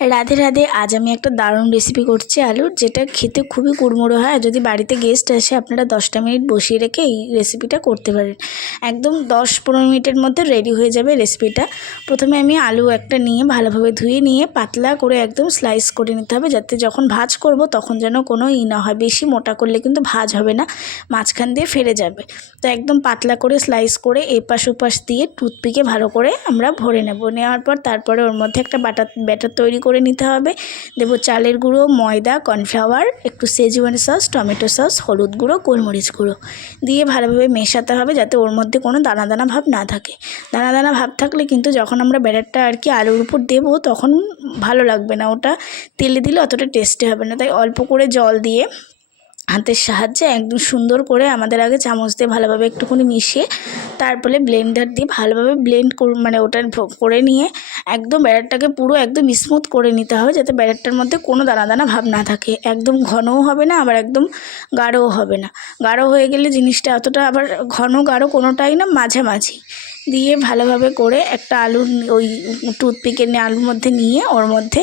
राधे राधे। आज আমি একটা দারুণ রেসিপি করছি আলুর, যেটা খেতে খুবই কুড়মুড়ো হয়। যদি বাড়িতে গেস্ট আসে আপনারা 10টা মিনিট বসিয়ে রেখে এই রেসিপিটা করতে পারেন। একদম 10-15 মিনিটের মধ্যে রেডি হয়ে যাবে রেসিপিটা। প্রথমে আমি আলু একটা নিয়ে ভালোভাবে ধুয়ে নিয়ে পাতলা করে একদম স্লাইস করে নিতে হবে, যাতে যখন ভাজ করব তখন যেন কোনো না হয়। বেশি মোটা করলে কিন্তু ভাজ হবে না, মাঝখান দিয়ে ফেটে যাবে। তো একদম পাতলা করে স্লাইস করে এপাশ ওপাশ দিয়ে টুথপিকে ভালো করে আমরা ভরে নেব। নেওয়ার পর তারপরে ওর মধ্যে একটা ব্যাটার তৈরি করে নিতে হবে। দেব চালের গুঁড়ো, ময়দা, কর্নফ্লাওয়ার, একটু সেজওয়ান সস, টমেটো সস, হলুদ গুঁড়ো, গোলমরিচ গুঁড়ো দিয়ে ভালোভাবে মেশাতে হবে, যাতে ওর মধ্যে কোনো দানা দানা ভাব না থাকে। দানা দানা ভাব থাকলে কিন্তু যখন আমরা ব্যাটারটা আলুর উপর দেবো তখন ভালো লাগবে না, ওটা তেলে দিলে অতটা টেস্টি হবে না। তাই অল্প করে জল দিয়ে হাতের সাহায্যে একদম সুন্দর করে আমাদের আগে চামচ দিয়ে ভালোভাবে একটুখানি মিশিয়ে তারপরে ব্লেন্ডার দিয়ে ভালোভাবে ব্লেন্ড মানে ওটা করে নিয়ে একদম ব্যাটারটাকে পুরো একদম স্মুথ করে নিতে হবে, যাতে ব্যাটারটার মধ্যে কোনো দানা দানা ভাব না থাকে। একদম ঘনও হবে না, আবার একদম গাঢ়ও হবে না। গাঢ় হয়ে গেলে জিনিসটা অতটা আবার ঘন গাঢ় কোনোটাই না, মাঝামাঝি দিয়ে ভালোভাবে করে একটা আলুর ওই টুথপিকে নিয়ে আলুর মধ্যে নিয়ে ওর মধ্যে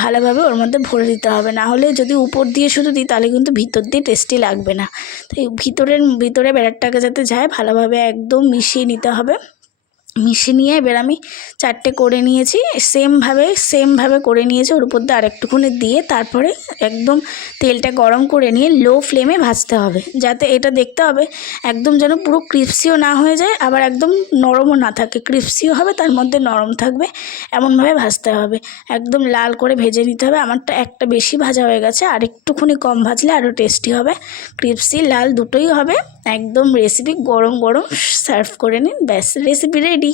ভালোভাবে ওর মধ্যে ভরে দিতে হবে। না হলে যদি উপর দিয়ে শুধু দিই তাহলে কিন্তু ভিতর দিয়ে টেস্টি লাগবে না। তো এই ভিতরে ব্যাটারটাকে যাতে যায় ভালোভাবে একদম মিশিয়ে নিতে হবে। মিশিয়ে নিয়ে এবার আমি 4টে করে নিয়েছি, সেমভাবে করে নিয়েছি। ওর উপর দিয়ে আরেকটুখানি দিয়ে তারপরে একদম তেলটা গরম করে নিয়ে লো ফ্লেমে ভাজতে হবে, যাতে এটা দেখতে হবে একদম যেন পুরো ক্রিপসিও না হয়ে যায়, আবার একদম নরমও না থাকে। ক্রিপসিও হবে তার মধ্যে নরম থাকবে, এমনভাবে ভাজতে হবে। একদম লাল করে ভেজে নিতে হবে। আমারটা একটা বেশি ভাজা হয়ে গেছে, আর একটুখানি কম ভাজলে আরও টেস্টি হবে। ক্রিপসি লাল দুটোই হবে। একদম রেসিপি গরম গরম সার্ভ করে নিন, ব্যাস রেসিপি রেডি।